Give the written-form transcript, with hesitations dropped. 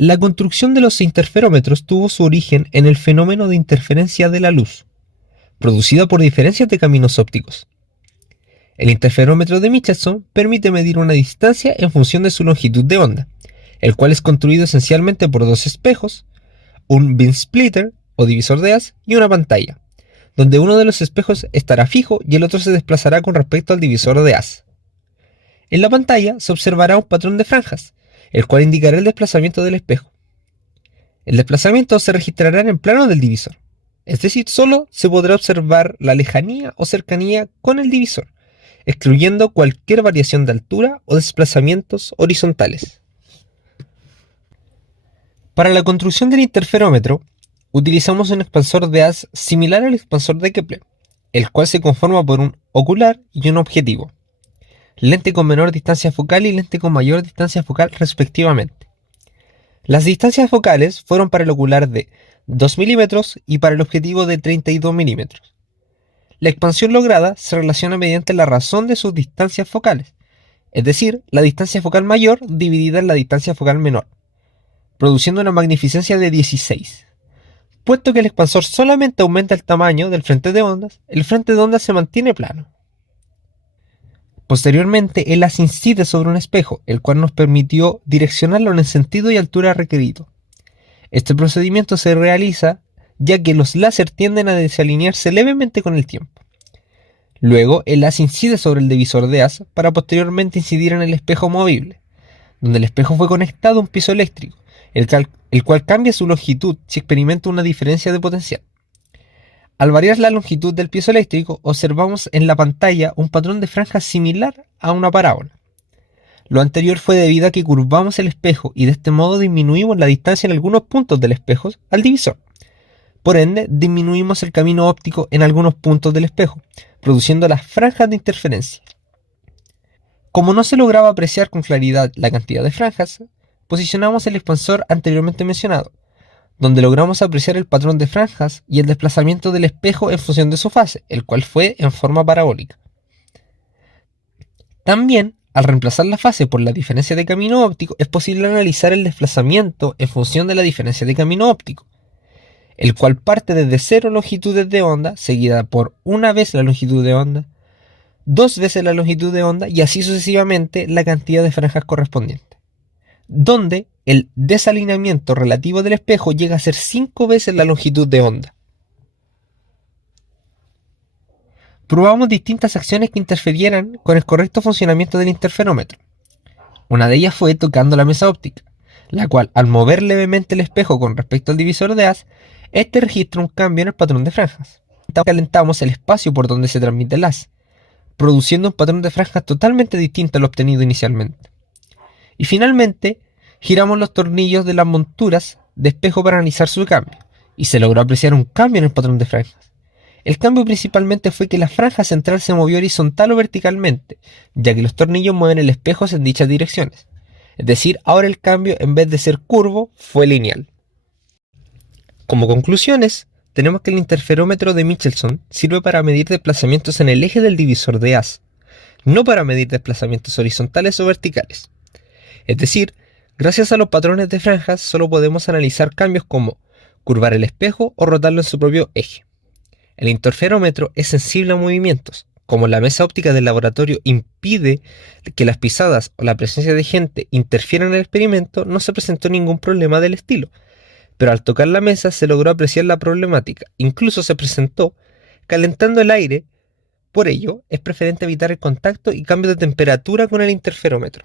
La construcción de los interferómetros tuvo su origen en el fenómeno de interferencia de la luz, producida por diferencias de caminos ópticos. El interferómetro de Michelson permite medir una distancia en función de su longitud de onda, el cual es construido esencialmente por dos espejos, un beam splitter o divisor de haz y una pantalla, donde uno de los espejos estará fijo y el otro se desplazará con respecto al divisor de haz. En la pantalla se observará un patrón de franjas, el cual indicará el desplazamiento del espejo. El desplazamiento se registrará en el plano del divisor, es decir, solo se podrá observar la lejanía o cercanía con el divisor, excluyendo cualquier variación de altura o desplazamientos horizontales. Para la construcción del interferómetro, utilizamos un expansor de haz similar al expansor de Kepler, el cual se conforma por un ocular y un objetivo, lente con menor distancia focal y lente con mayor distancia focal respectivamente. Las distancias focales fueron para el ocular de 2 mm y para el objetivo de 32 mm. La expansión lograda se relaciona mediante la razón de sus distancias focales, es decir, la distancia focal mayor dividida en la distancia focal menor, produciendo una magnificencia de 16. Puesto que el expansor solamente aumenta el tamaño del frente de ondas, el frente de ondas se mantiene plano. Posteriormente, el haz incide sobre un espejo, el cual nos permitió direccionarlo en el sentido y altura requerido. Este procedimiento se realiza ya que los láser tienden a desalinearse levemente con el tiempo. Luego, el haz incide sobre el divisor de haz para posteriormente incidir en el espejo movible, donde el espejo fue conectado a un piso eléctrico, el cual cambia su longitud si experimenta una diferencia de potencial. Al variar la longitud del piezo eléctrico, observamos en la pantalla un patrón de franjas similar a una parábola. Lo anterior fue debido a que curvamos el espejo y de este modo disminuimos la distancia en algunos puntos del espejo al divisor. Por ende, disminuimos el camino óptico en algunos puntos del espejo, produciendo las franjas de interferencia. Como no se lograba apreciar con claridad la cantidad de franjas, posicionamos el expansor anteriormente mencionado, donde logramos apreciar el patrón de franjas y el desplazamiento del espejo en función de su fase, el cual fue en forma parabólica. También, al reemplazar la fase por la diferencia de camino óptico, es posible analizar el desplazamiento en función de la diferencia de camino óptico, el cual parte desde 0 longitudes de onda, seguida por una vez la longitud de onda, 2 veces la longitud de onda y así sucesivamente la cantidad de franjas correspondiente, donde el desalineamiento relativo del espejo llega a ser 5 veces la longitud de onda. Probamos distintas acciones que interferieran con el correcto funcionamiento del interferómetro. Una de ellas fue tocando la mesa óptica, la cual al mover levemente el espejo con respecto al divisor de haz, este registra un cambio en el patrón de franjas. Calentamos el espacio por donde se transmite el haz, produciendo un patrón de franjas totalmente distinto al obtenido inicialmente. Y finalmente, giramos los tornillos de las monturas de espejo para analizar su cambio, y se logró apreciar un cambio en el patrón de franjas. El cambio principalmente fue que la franja central se movió horizontal o verticalmente, ya que los tornillos mueven el espejo en dichas direcciones. Es decir, ahora el cambio, en vez de ser curvo, fue lineal. Como conclusiones, tenemos que el interferómetro de Michelson sirve para medir desplazamientos en el eje del divisor de haz, no para medir desplazamientos horizontales o verticales. Es decir, gracias a los patrones de franjas solo podemos analizar cambios como curvar el espejo o rotarlo en su propio eje. El interferómetro es sensible a movimientos. Como la mesa óptica del laboratorio impide que las pisadas o la presencia de gente interfieran en el experimento, no se presentó ningún problema del estilo. Pero al tocar la mesa se logró apreciar la problemática. Incluso se presentó calentando el aire. Por ello, es preferente evitar el contacto y cambio de temperatura con el interferómetro.